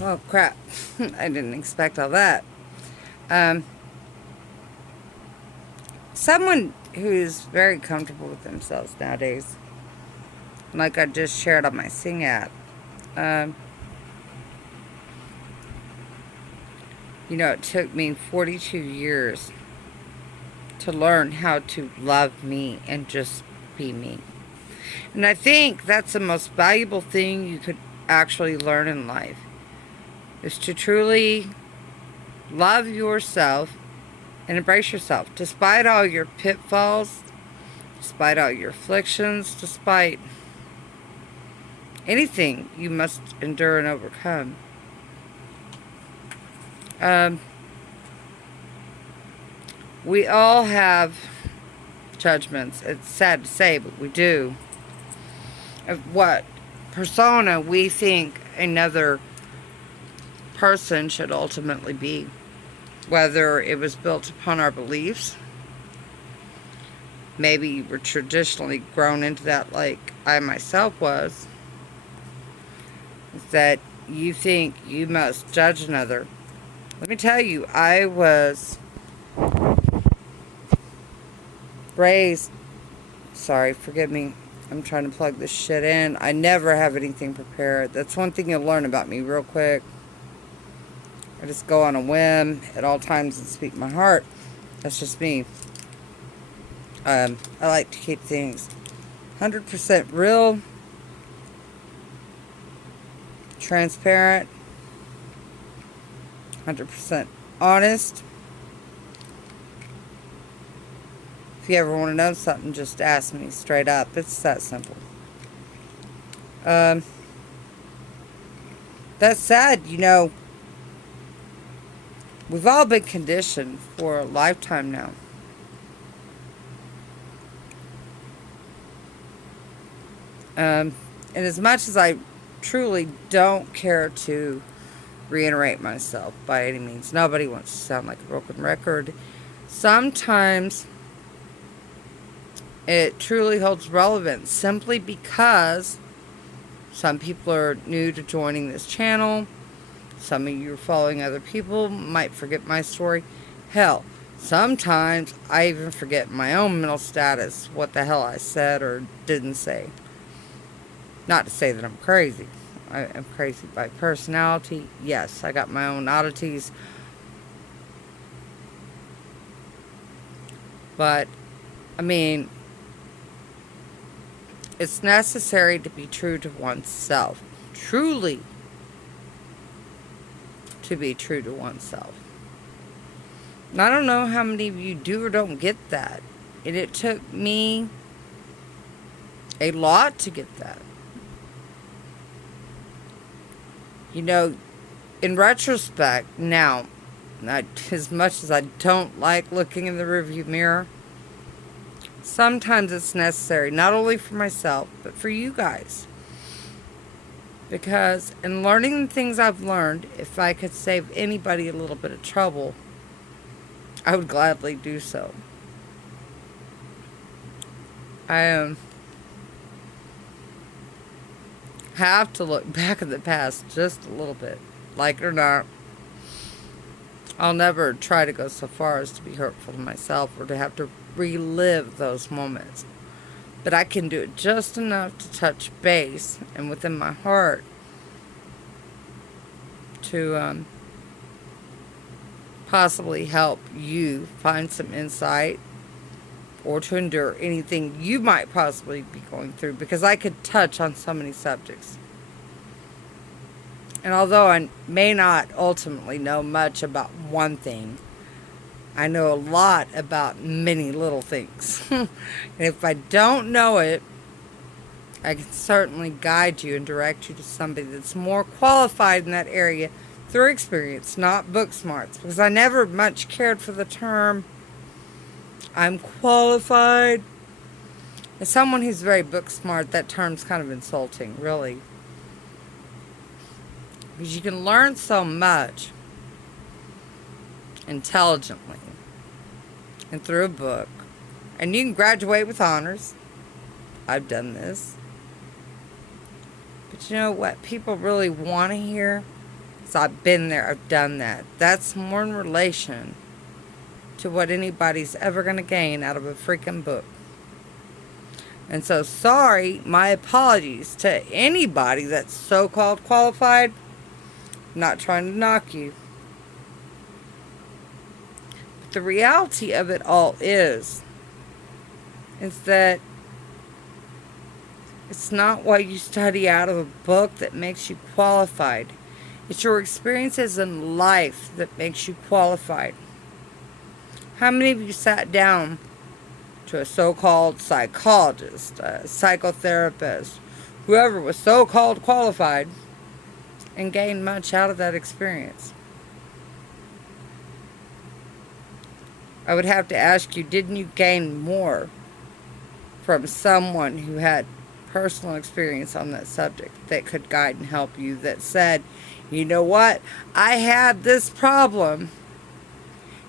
Oh, crap. I didn't expect all that. Um, Someone who's very comfortable with themselves nowadays, like I just shared on my Sing app, um, it took me 42 years to learn how to love me and just be me. And I think that's the most valuable thing you could actually learn in life, is to truly love yourself and embrace yourself, despite all your pitfalls, despite all your afflictions, despite anything you must endure and overcome. Um, we all have judgments. It's sad to say, but we do. Of what persona we think another person should ultimately be. Whether it was built upon our beliefs. Maybe you were traditionally grown into that, like I myself was. That you think you must judge another. Let me tell you, I was raised... Sorry, forgive me. I'm trying to plug this shit in. I never have anything prepared. That's one thing you'll learn about me real quick. I just go on a whim at all times and speak my heart. That's just me. I like to keep things 100% real, transparent, 100% honest. If you ever want to know something, just ask me straight up. It's that simple. That said, we've all been conditioned for a lifetime now. And as much as I truly don't care to reiterate myself by any means, nobody wants to sound like a broken record. Sometimes it truly holds relevance simply because some people are new to joining this channel. Some of you are following other people, might forget my story. Hell, sometimes I even forget my own mental status, what the hell I said or didn't say. Not to say that I'm crazy. I am crazy by personality. Yes, I got my own oddities. But, I mean, it's necessary to be true to oneself. Truly to be true to oneself. And I don't know how many of you do or don't get that. And it took me a lot to get that. In retrospect, now, as much as I don't like looking in the rearview mirror, sometimes it's necessary, not only for myself, but for you guys. Because in learning the things I've learned, if I could save anybody a little bit of trouble, I would gladly do so. I have to look back at the past just a little bit. Like it or not, I'll never try to go so far as to be hurtful to myself or to have to relive those moments. But I can do it just enough to touch base and within my heart to possibly help you find some insight or to endure anything you might possibly be going through, because I could touch on so many subjects. And although I may not ultimately know much about one thing, I know a lot about many little things. And if I don't know it, I can certainly guide you and direct you to somebody that's more qualified in that area through experience, not book smarts. Because I never much cared for the term I'm qualified. As someone who's very book smart, that term's kind of insulting, really. Because you can learn so much intelligently and through a book. And you can graduate with honors. I've done this. But you know what people really want to hear So I've been there, I've done that. That's more in relation to what anybody's ever going to gain out of a freaking book. And so, sorry, my apologies to anybody that's so-called qualified. I'm not trying to knock you. But the reality of it all is that it's not what you study out of a book that makes you qualified. It's your experiences in life that makes you qualified. How many of you sat down to a so-called psychologist, a psychotherapist, whoever was so-called qualified, and gained much out of that experience? I would have to ask you, didn't you gain more from someone who had personal experience on that subject that could guide and help you, that said, you know what, I had this problem,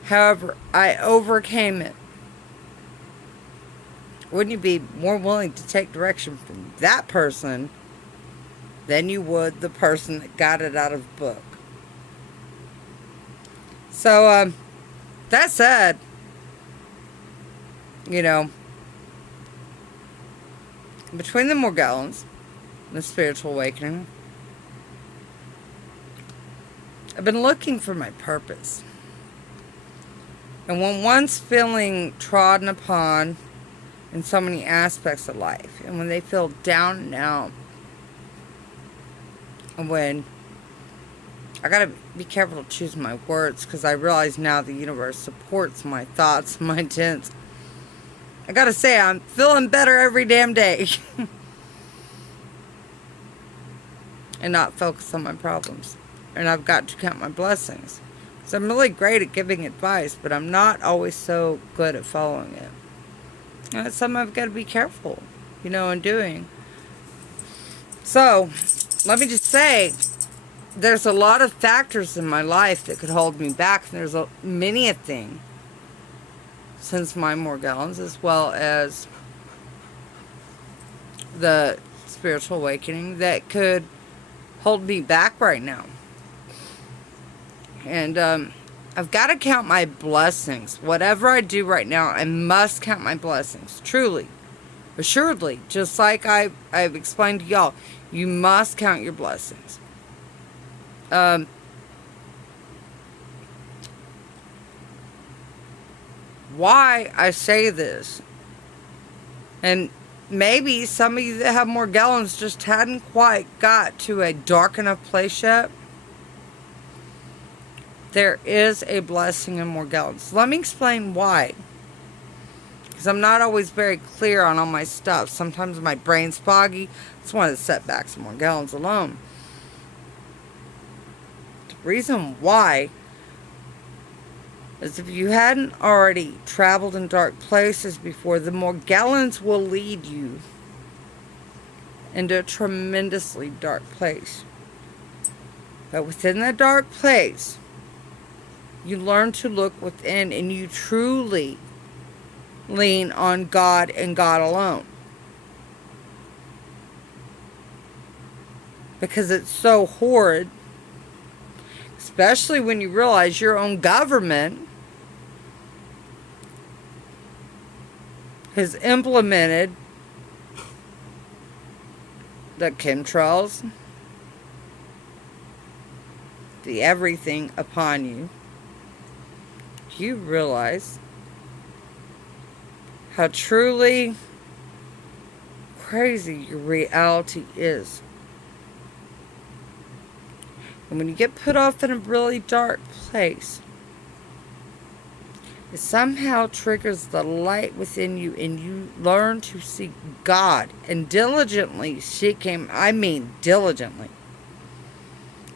however, I overcame it? Wouldn't you be more willing to take direction from that person than you would the person that got it out of a book? So, that said, you know, between the Morgellons and the spiritual awakening, I've been looking for my purpose. And when one's feeling trodden upon in so many aspects of life, and when they feel down and out, and when I gotta be careful to choose my words, because I realize now the universe supports my thoughts, my intents. I gotta say, I'm feeling better every damn day. And not focus on my problems. And I've got to count my blessings. So I'm really great at giving advice, but I'm not always so good at following it. And that's something I've got to be careful, in doing. So, let me just say, there's a lot of factors in my life that could hold me back. And there's many a thing since my Morgellons, as well as the spiritual awakening, that could hold me back right now. And I've got to count my blessings. Whatever I do right now, I must count my blessings. Truly. Assuredly. Just like I've explained to y'all. You must count your blessings. Why I say this, and maybe some of you that have Morgellons just hadn't quite got to a dark enough place yet. There is a blessing in Morgellons. Let me explain why. Because I'm not always very clear on all my stuff. Sometimes my brain's foggy. It's one of the setbacks of Morgellons alone. The reason why is if you hadn't already traveled in dark places before, the Morgellons will lead you into a tremendously dark place. But within that dark place, you learn to look within, and you truly lean on God and God alone. Because it's so horrid, especially when you realize your own government has implemented the chemtrails, the everything upon you. Do you realize how truly crazy your reality is? And when you get put off in a really dark place, it somehow triggers the light within you, and you learn to seek God and diligently seek Him. I mean diligently.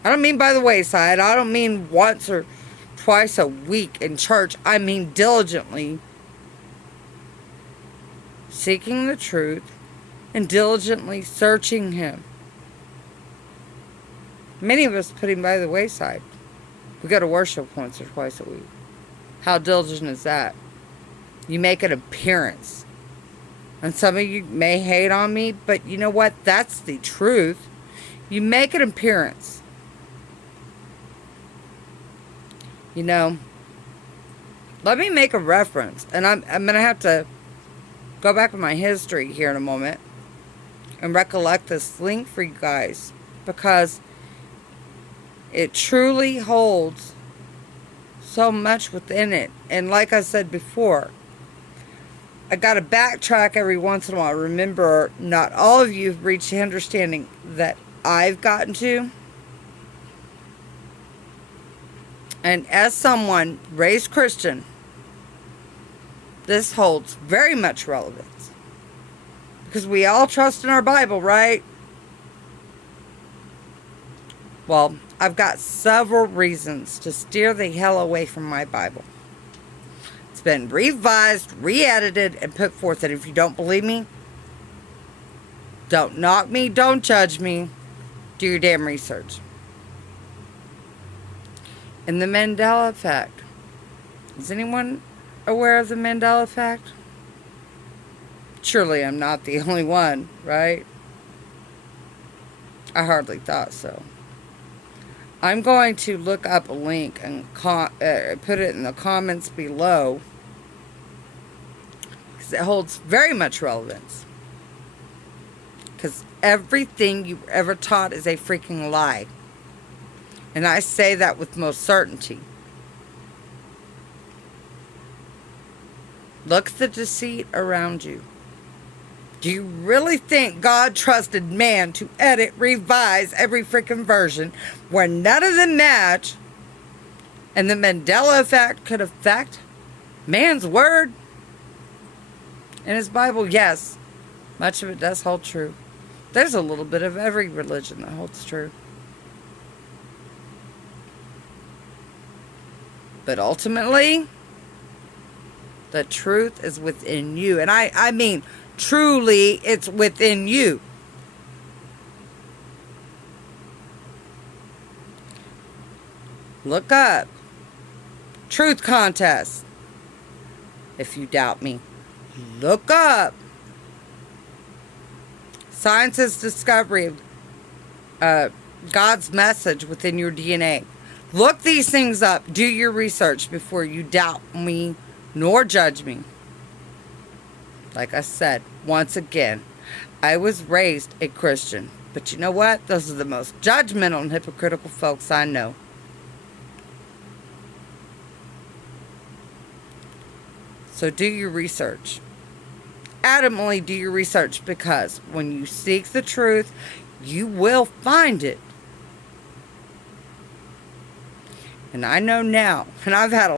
I don't mean by the wayside. I don't mean once or twice a week in church. I mean diligently seeking the truth and diligently searching Him. Many of us put Him by the wayside. We go to worship once or twice a week. How diligent is that? You make an appearance. And some of you may hate on me, but you know what? That's the truth. You make an appearance. You know, let me make a reference. And I'm going to have to go back in my history here in a moment and recollect this link for you guys, because it truly holds so much within it. And like I said before, I got to backtrack every once in a while. Remember, not all of you have reached the understanding that I've gotten to. And as someone raised Christian, this holds very much relevance. Because we all trust in our Bible, right? Well, I've got several reasons to steer the hell away from my Bible. It's been revised, re-edited, and put forth. And if you don't believe me, don't knock me, don't judge me. Do your damn research. And the Mendel Effect. Is anyone aware of the Mendel Effect? Surely I'm not the only one, right? I hardly thought so. I'm going to look up a link and put it in the comments below, because it holds very much relevance. Because everything you ever taught is a freaking lie. And I say that with most certainty. Look at the deceit around you. Do you really think God trusted man to edit, revise every freaking version where none of them match, and the Mendel Effect could affect man's word? In his Bible, yes, much of it does hold true. There's a little bit of every religion that holds true. But ultimately, the truth is within you. And I mean, truly, it's within you. Look up truth contest. If you doubt me, look up science's discovery of God's message within your DNA. Look these things up. Do your research before you doubt me nor judge me. Like I said, once again, I was raised a Christian. But you know what? Those are the most judgmental and hypocritical folks I know. So do your research. Adamantly do your research, because when you seek the truth, you will find it. And I know now, and I've had a